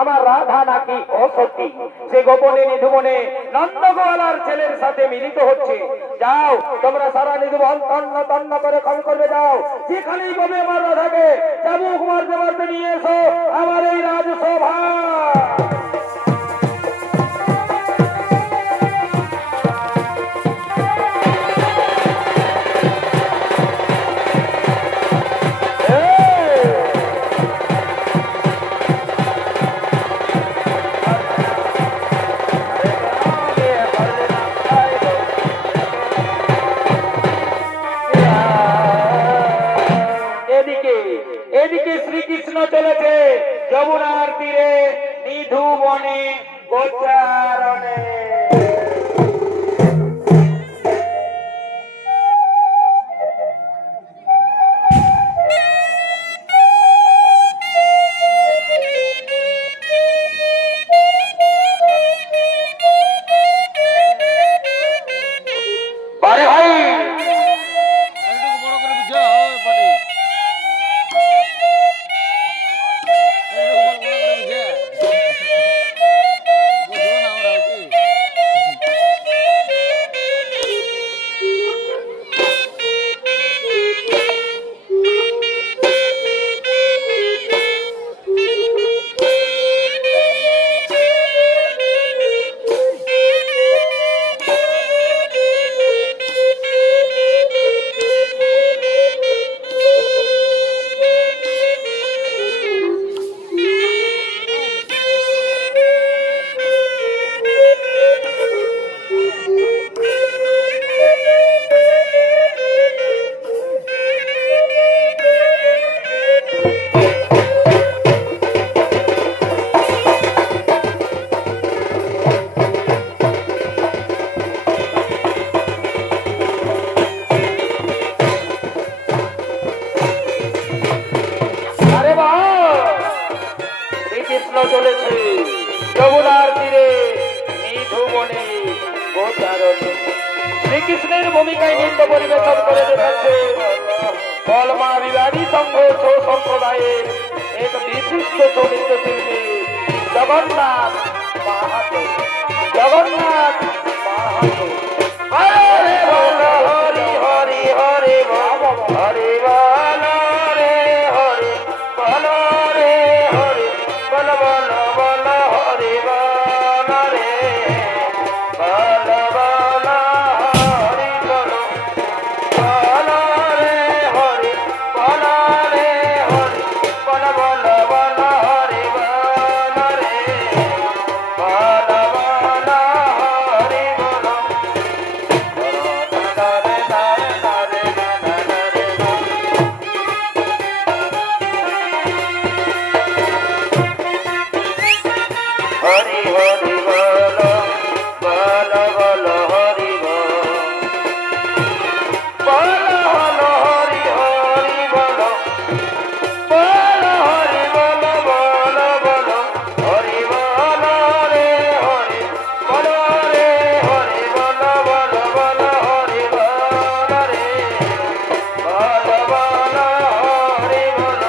আমার রাধা নাকি অসতী, সে গোপনে নিধুমনে নন্দগোয়ালার ছেলের সাথে মিলিত হচ্ছে। যাও তোমরা সারা নিধুবন তন্ন তন্ন করে কল করবে, যাও যেখানেই পাবে আমার রাধাকে চাবুক মারতে মারতে নিয়ে এসো আমার এই রাজসভা। এদিকে শ্রীকৃষ্ণ চলেছে যমুনার তীরে নিধু বনে গোচারণে। যমুনার তীরে নিধুবনে গোচারণে শ্রীকৃষ্ণের ভূমিকায় নৃত্য পরিবেশন করে দেখাচ্ছে বলমা বিহারী সংঘ সম্প্রদায়ের এক বিশিষ্ট চরিত্র শিল্পী জগন্নাথ মাহাতো। জগন্নাথ মাহাতো। হরে বল হরি হরি হরে বল হরে বল রে হরে বল রে হরে বল বল বল হরে বল রে বল বল হরি বল বল রে হরে বল রে হরে বল বল বল হরে বল রে বল বল হরি বল হরি হরি বল বল বল হরি বল বল বল হরি হরি বল বল হরি বল বল বল হরি বল রে হরি বল রে হরি বল বল বল হরি বল রে বল বল হরি বল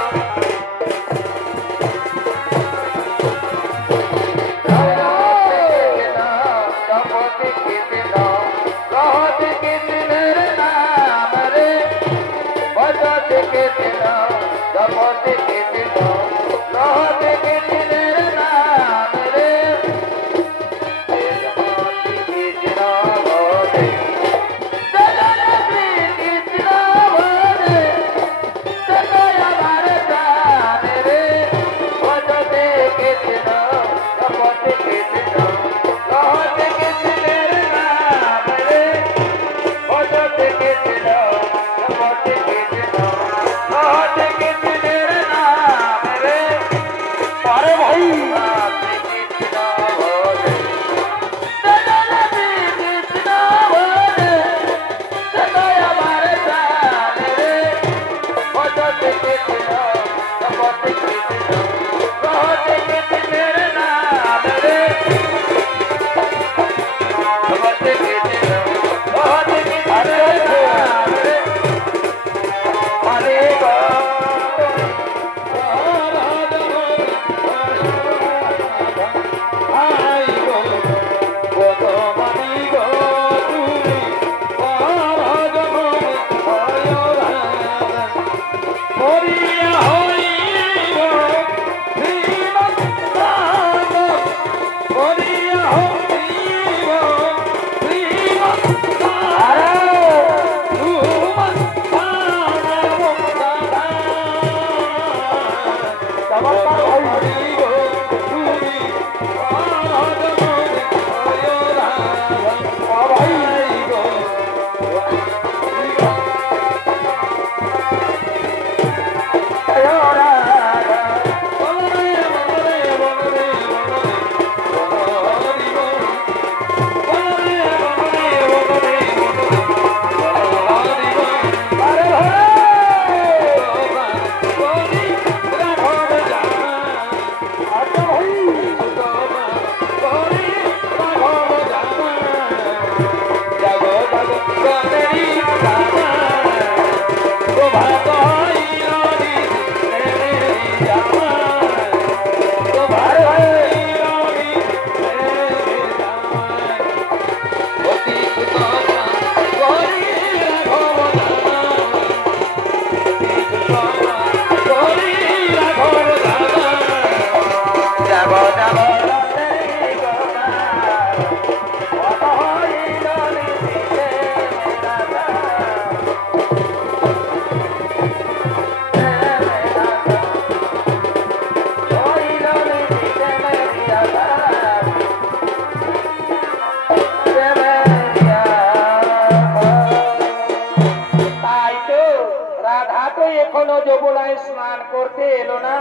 এখনো যমুনায় স্নান করতে এলো না।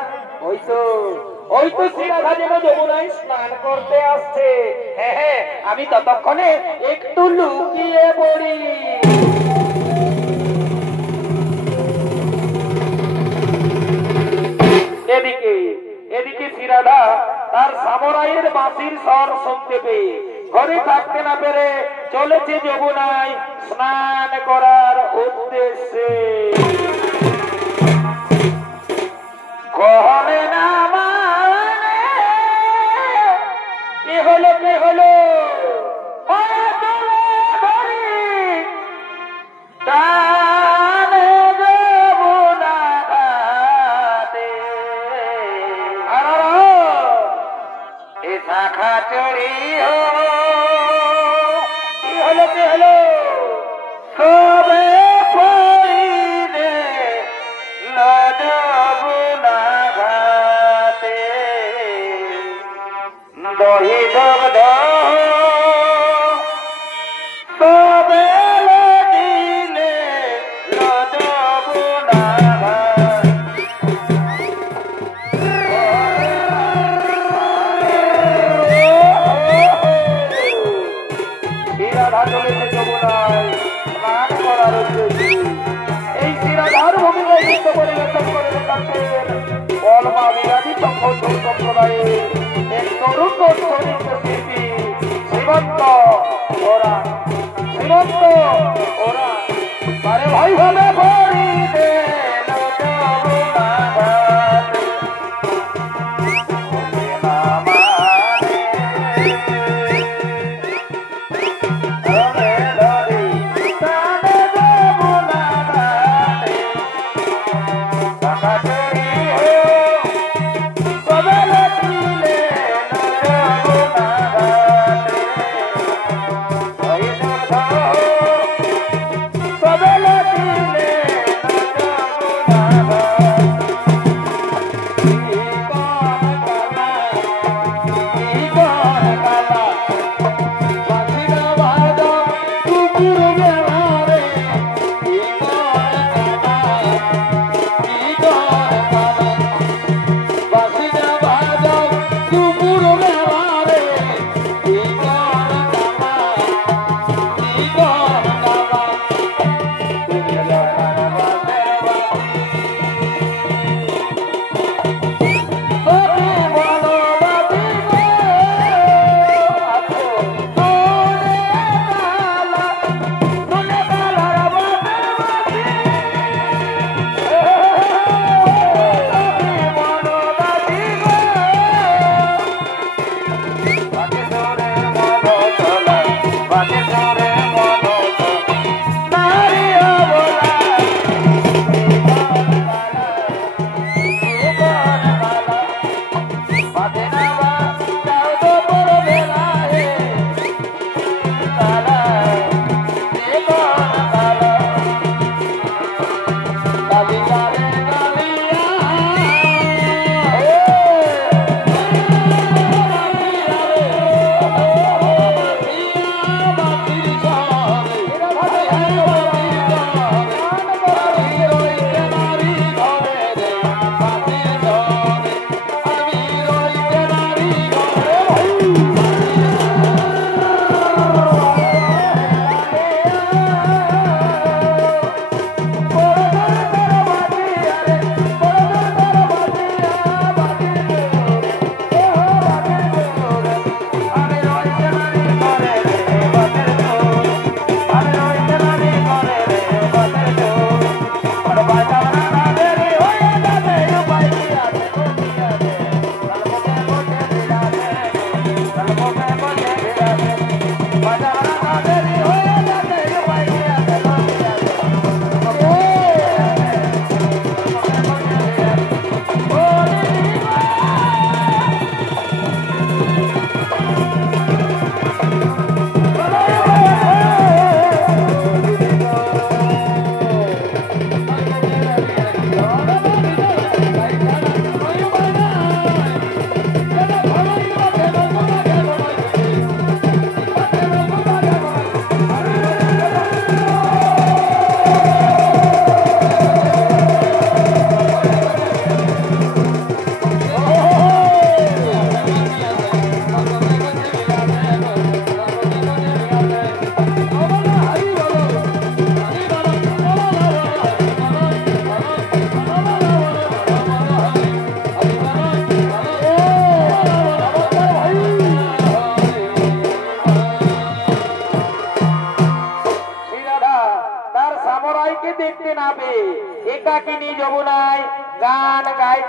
ওই তো শ্রীরাধা যেন যমুনায় স্নান করতে আসছে। হ্যাঁ হ্যাঁ, আমি ততক্ষণে একটু লুকিয়ে পড়ি। এদিকে এদিকে শ্রীরাধা তার সামরাইয়ের বাঁশির স্বর শুনতে পেয়ে ঘরে থাকতে না পেরে চলেছে যমুনায় স্নান করার উদ্দেশ্যে। কহলে না মানে কি হলো কি হলো শাখা চড়ি কি হলো কি হলো সবে পড়িলে যমুনা ঘাটে দহি দগ্ধ সবে দিলে যমুনা চলেছে যমুনায় স্নান করার উদ্দেশ্যে। এই শ্রীরাধার ভূমিকায় নৃত্য পরিবেশন করে দেখাচ্ছেন বলমা বিরাজি সম্প্রদায়ের এক তরুণ শিল্পী শ্রীমন্ত ওরা শ্রীমন্ত ওরা আরে ভাই ভাবে পড়িতে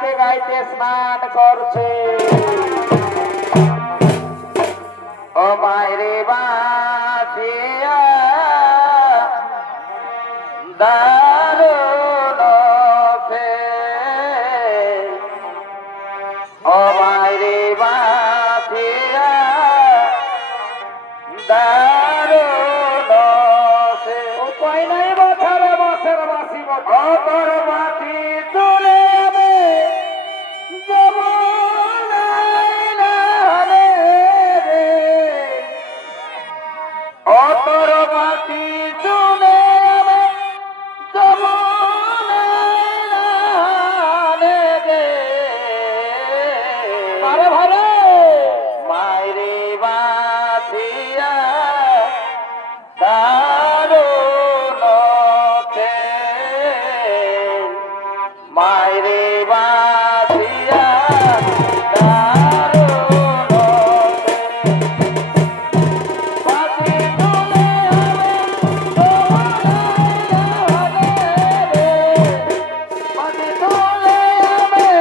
গাইতে গাইতে স্নান করছে। ও মায়েরে বাঁচিয়া দারুণ ফের, ও মায়েরে বাঁচিয়া দারুণ ফের। উপায় নাই বছরে বছর বাসি বছর বাসি তুলে আমি অতর বাসি তুলে মায়েরে বাঁচিয়া দারুণ ফের, মায়েরে বাঁচিয়া দারুণ ফের। বাঁচি তুলে আমি বাঁচি তুলে আমি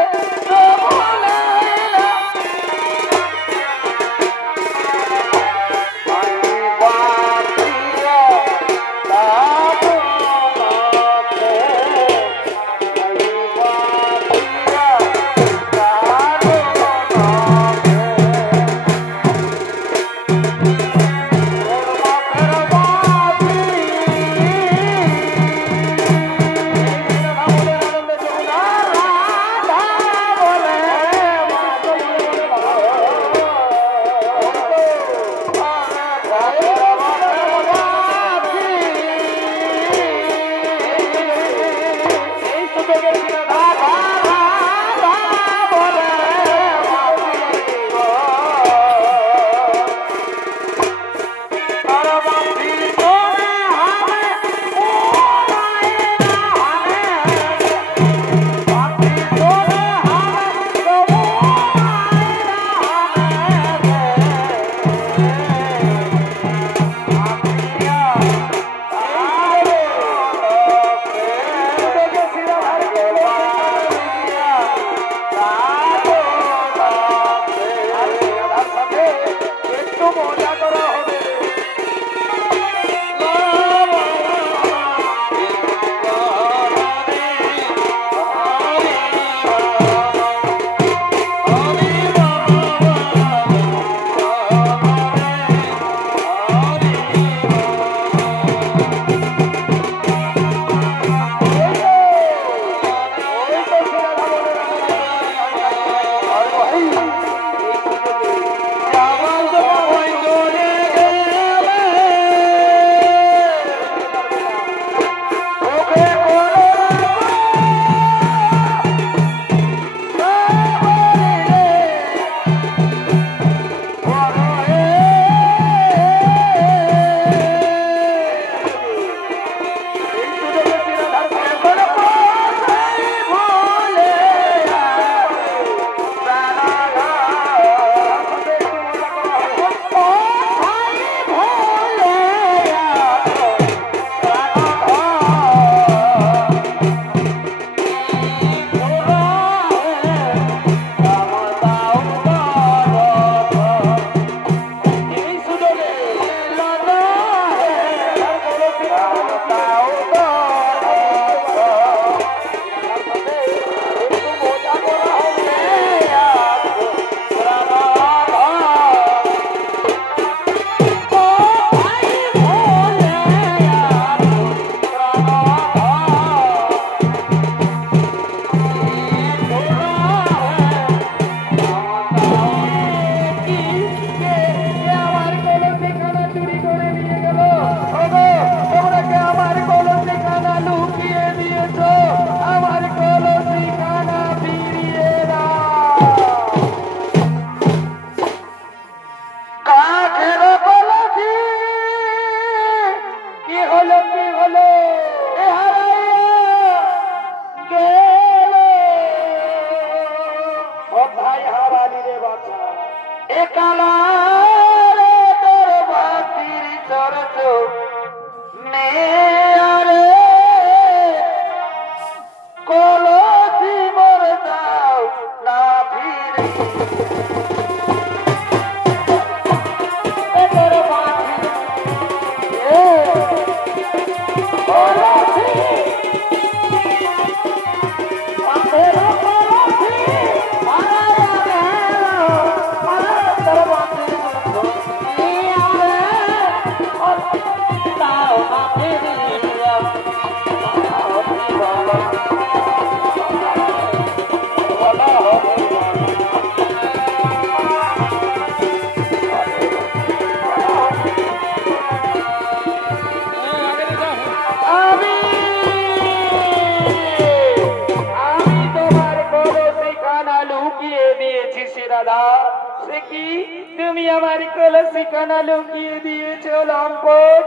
তুমি আমার কলসি কানা লুকিয়ে দিয়েছো লম্পট।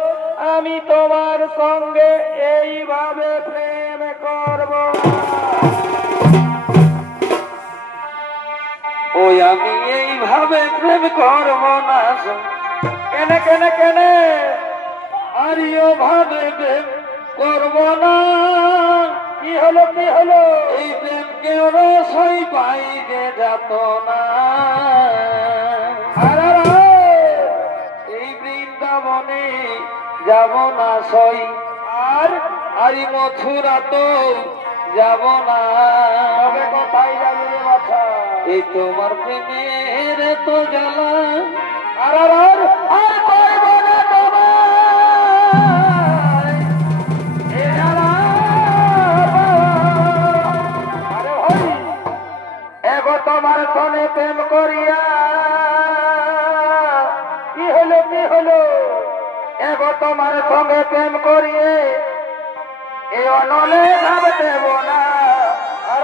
আমি তোমার সঙ্গে এইভাবে প্রেম করব। ওই আমি এইভাবে প্রেম করব না। কেন কেন কেন? আরিও ভাবে প্রেম করব না। কি হলো কি হলো? এই প্রেম কেউ রসই পাইতে যাত না। এই বৃন্দাবনে যাব না সই, আর আরি মথুরা তো যাব না। কোথায় যাবি রে বাছা? এই তোমার প্রেমের তো জ্বালা। আর আর আর আর কইব না তোমায় এ জ্বালা। আরে ভাই এগো তোমার সনে প্রেম করিয়া কি হলো কি হলো? এগো তোমার সঙ্গে প্রেম করিয়ে এ অনলে ভাব দেব না। আর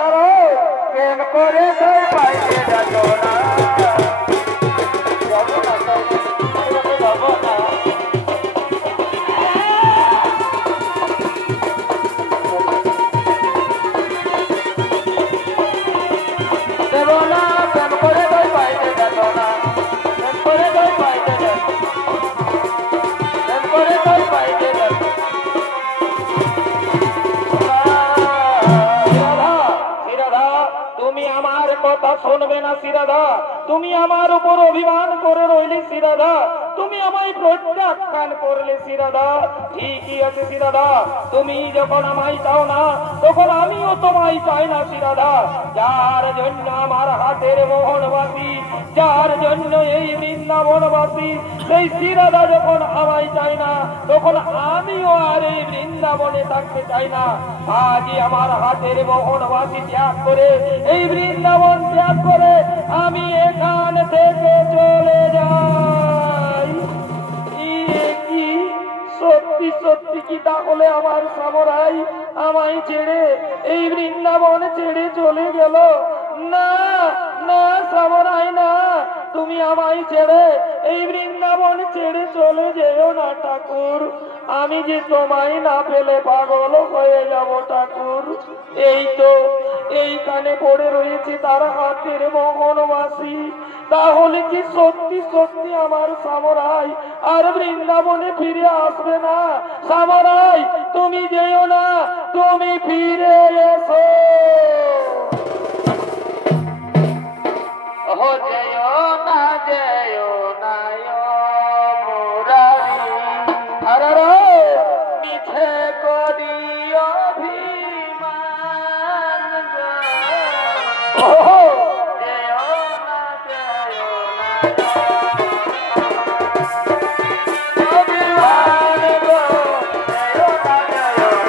প্রেম করে তাই পাইতে যাত না। দেব না প্রেম করে তাই পাইতে যাত না। প্রেম করে তাই পাইতে যাত, প্রেম করে তাই পাইতে যাত। তুমি আমার কথা শুনবে না শ্রীরাধা? তুমি আমার উপর অভিমান করে রইলে শ্রীরাধা? তুমি আমায় প্রত্যাখ্যান করলে শ্রীরাধা? ঠিকই আছে শ্রীরাধা, তুমি যখন আমায় চাও না তখন আমিও তোমায় চাই না শ্রীরাধা। যার জন্য আমার হাতের মোহনবাসী, যার জন্য এই বৃন্দাবনবাসী, সেই শ্রীরাধা যখন আমায় চাই না তখন আমিও আর এই বৃন্দাবনে থাকতে চাই না। আজই আমার হাতের মোহনবাসী ত্যাগ করে, এই বৃন্দাবন ত্যাগ করে আমি এখান থেকে চলে যাই। কি সত্যি সত্যি কি তাহলে আমার সামরাই আমায় ছেড়ে এই বৃন্দাবন ছেড়ে চলে গেল? না না সামরাই না, তুমি আমায় ছেড়ে এই বৃন্দাবন ছেড়ে চলে যেও না ঠাকুর। আমি যে তোমায় না পেলে পাগল হয়ে যাব ঠাকুর। এই তো এইখানে পড়ে রয়েছে তার হাতের মোহনবাসী। তাহলে কি সত্যি সত্যি আমার সামরাই আর বৃন্দাবনে ফিরে আসবে না? সামরাই তুমি যেও না, তুমি ফিরে এসো। ও যেও না যেও না মুরারি। আর মিছে করি অভিমান গো। যেও না যেও না অভিমান গো। যেও না যেও না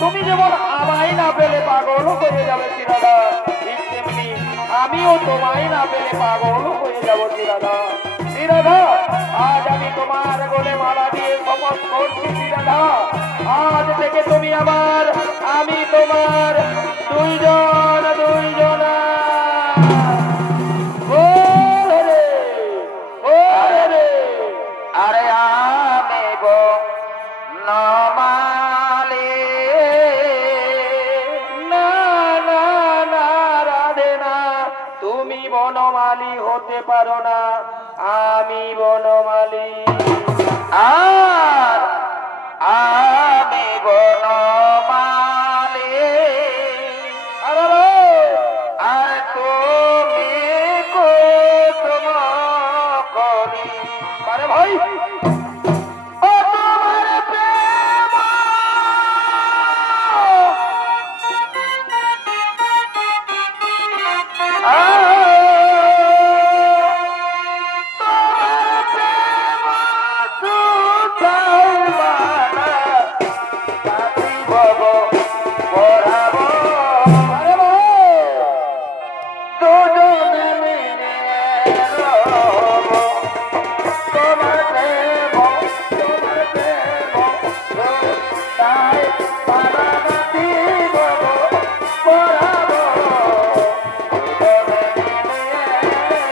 তুমি যেমন আমায় না পেলে পাগল হয়ে যাবে শ্রীরাধা, ঠিক তেমনি আমিও তোমায় না পেলে পাগল হয়ে যাব শ্রীরাধা। শ্রীরাধা, আজ আমি তোমার গলে মালা দিয়ে শপথ করছি শ্রীরাধা, আজ থেকে তুমি আমার, আমি তোমার, দুইজন দুইজনা। আরে আমি বনমালী, না না না রাধে না, তুমি বনমালী হতে পারো না, আমি বনমালী। আর আমি বনমালী, আর তুমি কুসুম কলি। আরে ভাই, ও তোমার প্রেম, তোমার প্রেম সুতাই মালা গাঁথিব পরাব, আরে ভাই, দুজনে মিলে রব। তোমার প্রেম সুতাই মালা গাঁথিব পরাব, দুজনে মিলে রব।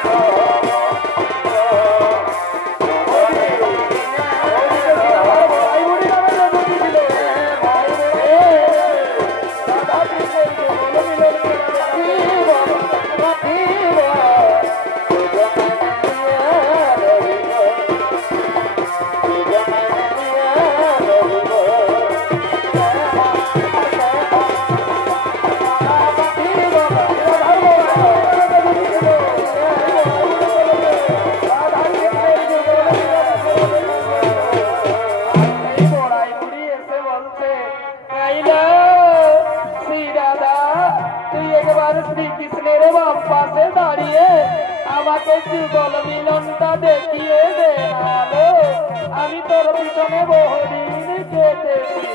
শ্রীকৃষ্ণের বাম পাশে দাঁড়িয়ে আমাকে যুগল মিলনটা দেখিয়ে দে না গো। আমি তোর পিছনে বহুদিন কেটেছি,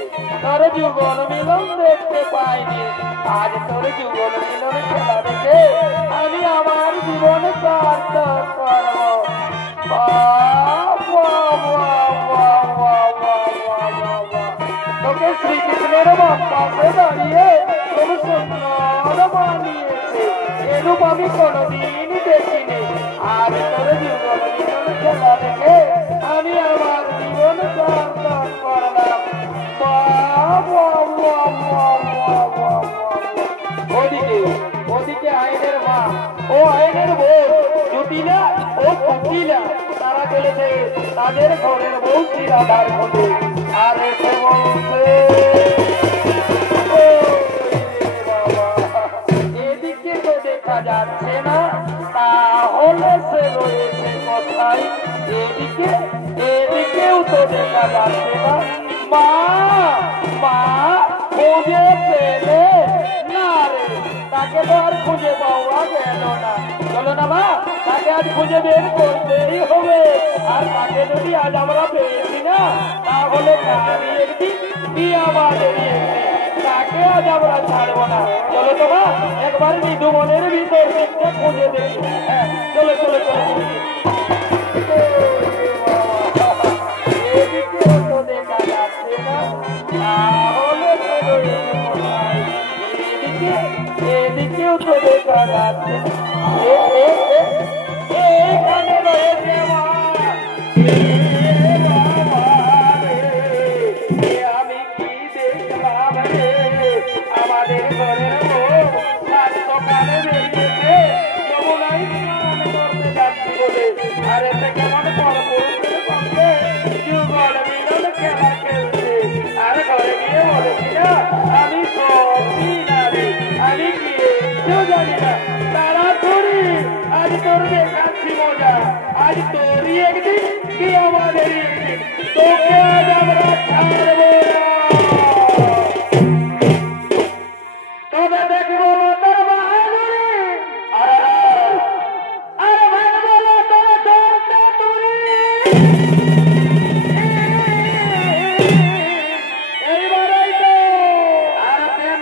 তোর যুগল মিলন দেখতে পাইনি, আজ তোর যুগল মিলন খেলা দেখে আমি আমার জীবন সার্থক করবো। তোকে শ্রীকৃষ্ণের বাম পাশে দাঁড়িয়ে খুব সুন্দর বানিয়েছে, এরূপ আমি কোনোদিন দেখিনি, আর তোর জীবন মিলন খেলা দেখে আমি আমার জীবন সার্থক করলাম। ওদিকে ওদিকে আইনের মা ও আইনের বউ জুটিলা ও কুকিলা তারা চলেছে তাদের ঘরের বউ শ্রীরাধার মধ্যে, আর এসে বলছে এদিকে তো দেখা যাচ্ছে না, তাহলে সে রয়েছে কোথায়? এদিকে এদিকেও তো দেখা যাচ্ছে না। মা মা খুঁজে পেলে না রে, তাকে তো আর খুঁজে পাওয়া গেল না। চলো না মা, তাকে আজ খুঁজে বের করতেই হবে, আর তাকে যদি আজ আমরা পেয়েছি না, তাহলে তারই একদিন কি আমাদেরই একদিন, তাকে আজ আমরা ছাড়বো না। চলো তো মা, একবার নিধু মনের ভিতর দিকটা খুঁজে দেখি। হ্যাঁ চলো চলো চলো। এদিকেও তো দেখা যাচ্ছে না, তাহলে সে রয়েছে কোথায়? এদিকেও তো দেখা যাচ্ছে না, এখানে রয়েছে মা। আমি কি দেখলাম রে, আমাদের ঘরের বউ আজ সকালে বেরিয়েছে যমুনায় স্নান করতে যাচ্ছি বলে, আর এতে কেমন পরপুরুষের সঙ্গে যুগল মিলন খেলা খেলছে, আর ঘরে গিয়ে বলেছি না আমি সত্যি না রে, আমি গিয়ে কেউ জানি না, তাড়াতাড়ি আজ তোর দেখাচ্ছি মজা, আজ তোরই একদিন কি আমাদেরই একদিন, তোকে আজ আমরা ছাড়বো না। তবে দেখবো তোর বাহাদুরি, আর ভাঙবো তোর দলটা তুরি। এইবারেই তো আর প্রেম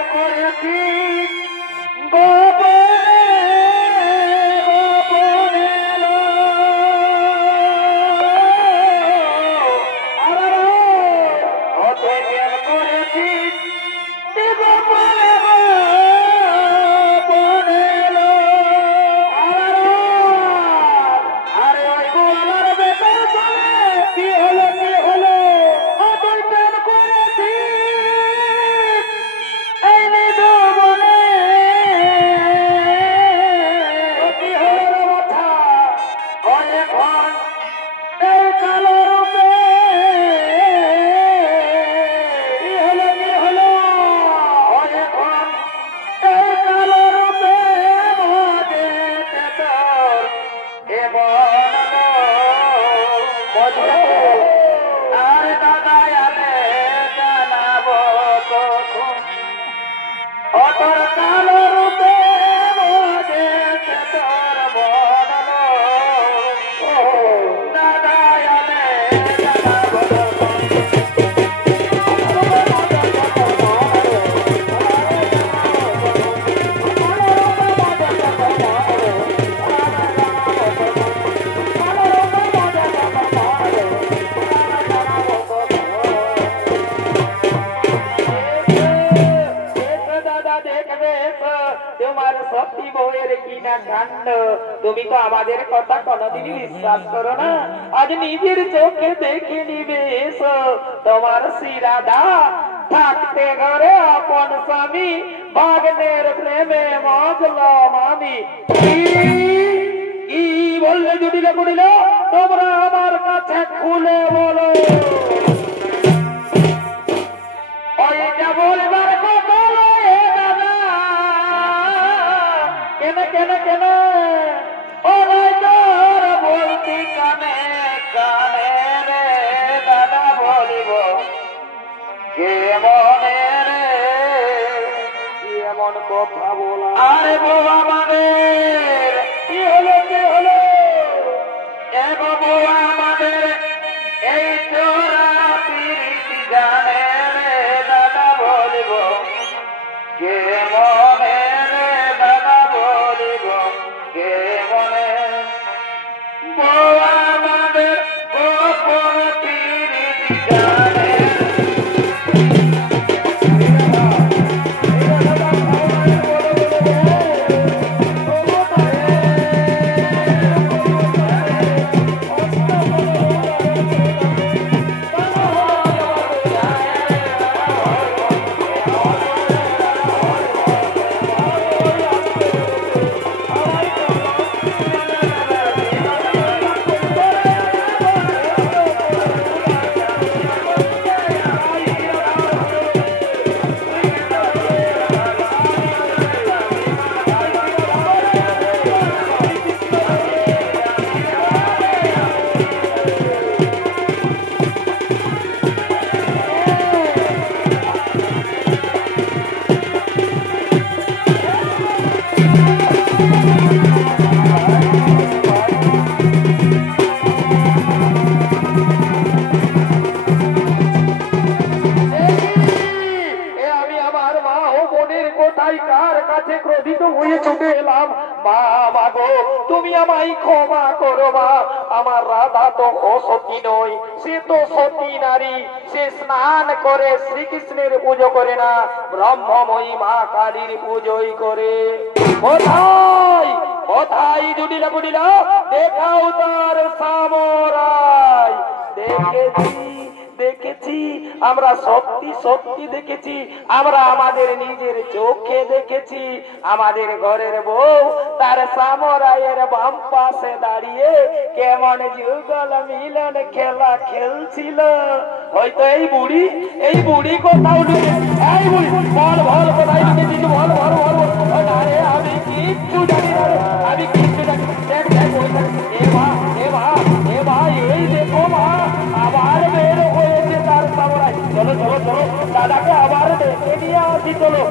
তোর কালো রূপে মজেছে তোর বদন দাদা আলে দাদা বদন তোমার সত্যি বইয়ের কিনা কাণ্ড তুমি তো আমাদের কথা কোনদিনই বিশ্বাস করো না আজ নিজের চোখে দেখে নিবে এসো তোমার শিরাদা থাকতে ঘরে আপন স্বামী ভাগ্নের প্রেমে মজলাম আমি কি বললে জুড়িলে পড়িল তোমরা আমার কাছে খুলে বলো ওইটা বলবার কথা কেন কেন ও তোর বলতি কানে কানে রে দাদা বলিব কে মনে রে এমন কথা বলা আরে বউ আমাদের কি হলো এগো বউ আমাদের এই চোরা পিরিতি জানে রে দাদা বলিব কে মনে রে দাদা বলিব কে মনে বউ আমাদের গোপন পিরিতি জানে তুমি আমায় ক্ষমা করো মা আমার রাধা তো অসতী নয় সে তো সতী নারী সে স্নান করে শ্রীকৃষ্ণের পুজো করে না ব্রহ্মময়ী মা কালীর পুজোই করে কোথায় কোথায় জুড়িলা বুড়িলা দেখাও তার সামরাই দেখেছি আমরা সত্যি দেখেছি আমরা আমাদের নিজের চোখে দেখেছি আমাদের ঘরের বউ তার সামরাইয়ের বাম পাশে দাঁড়িয়ে কেমন যুগল মিলন খেলা খেলছিল হয়তো এই বুড়ি কোথাও এই বুড়ি বল কোথায় ঢুকেছিস বল আরে আমি কিচ্ছু জানি না আমি কিচ্ছু জানি দেখ এ ভাই এই দেখো মা আবার বের হয়েছে তার সামরাই চলো দাদাকে আবার দেখে নিয়ে আসি চলো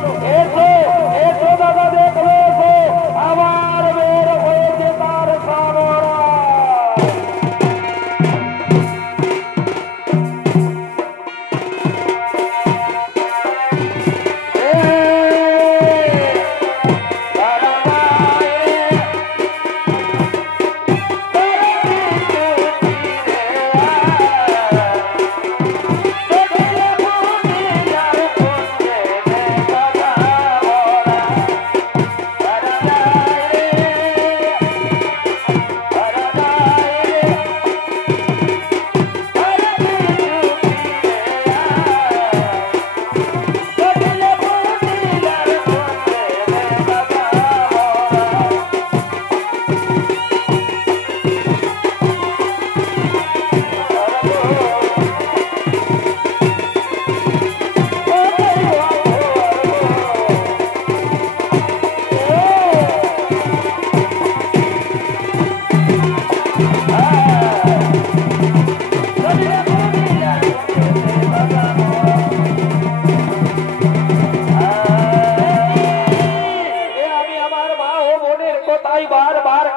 এসো দাদা দেখো এসো আবার বের হয়েছে তার সামরাই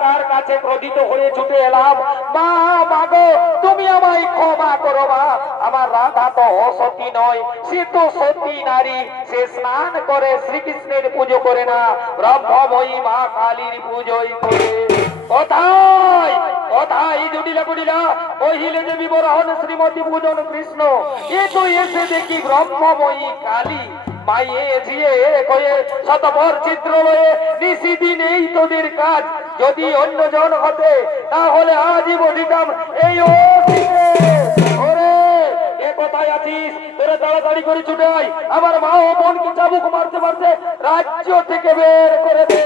রাধার কাছে ক্রোধিত হয়ে ছুটে এলাম। মা মাগো তুমি আমায় ক্ষমা করো মা, আমার রাধা তো অসতী নয়, সে তো সতী নারী, সে স্নান করে শ্রীকৃষ্ণের পুজো করে না, ব্রহ্মময়ী মা কালীর পুজোই করে। কোথায় কোথায় জুড়িলা বুড়িলা কহিলে যে বিবরণ শ্রীমতী পূজন কৃষ্ণ, এ তো এসে দেখি ব্রহ্মময়ী কালী মাইয়ে ঝিয়ে কয়ে শতপর চিত্র লয়ে নিশিদিন এই তোদের কাজ, যদি অন্য জন হতে তাহলে আজই বলিতাম এই ওরে এ কোথায় আছিস, তোরা তাড়াতাড়ি করে ছুটে আয়, আমার মা ও বোনকে চাবুক মারতে মারতে রাজ্য থেকে বের করে দে।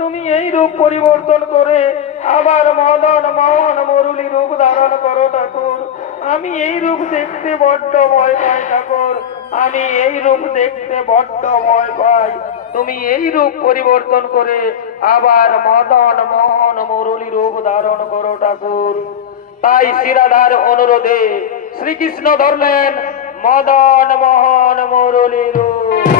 তুমি এই রূপ পরিবর্তন করে আবার মদন মোহন মুরলী রূপ ধারণ করো ঠাকুর, আমি এই রূপ দেখতে বড্ড ভয় পাই ঠাকুর, আমি এই রূপ দেখতে বড্ড ভয় পাই, তুমি এই রূপ পরিবর্তন করে আবার মদন মোহন মুরলী রূপ ধারণ করো ঠাকুর। তাই শ্রীরাধার অনুরোধে শ্রীকৃষ্ণ ধরলেন মদন মোহন মুরলী রূপ।